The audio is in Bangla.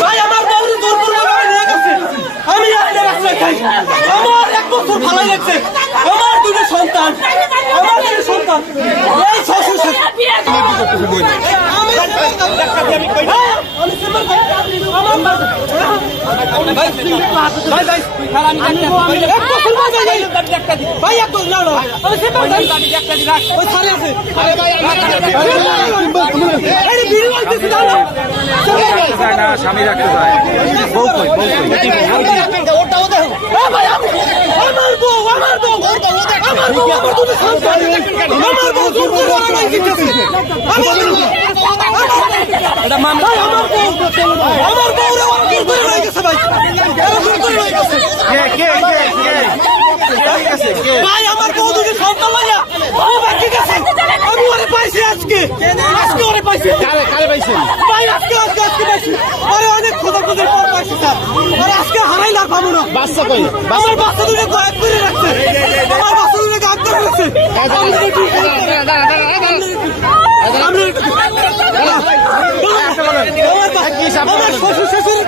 ভাই আমার বউরে জোরপূর্বকভাবে নিয়ে গেছে। আমি আইনের আশ্রয় চাই। আমার 1 বছর ভালো লাগছে। আমার 2 সন্তান, এই শ্বশুর স্বামী রাখতে চায় বউ কই ভাই আমার বউ 2 সন্তান লইয়া বাকি গেছে। আমি ওরে পাইছি আজকে ওরে পাইছি। কারে পাইছেন ভাই আজকে পাইছি। আরে অনেক খোঁজাখুঁজির পর পাইছি স্যার। আর আজকে হারাইলে আর পাবো না। বাচ্চা কই আমার বাচ্চা 2 গায়েব করে রাখছে। আমার বাচ্চা 2 গায়েব করে রাখছে। আমার শ্বশুর শাশুড়ি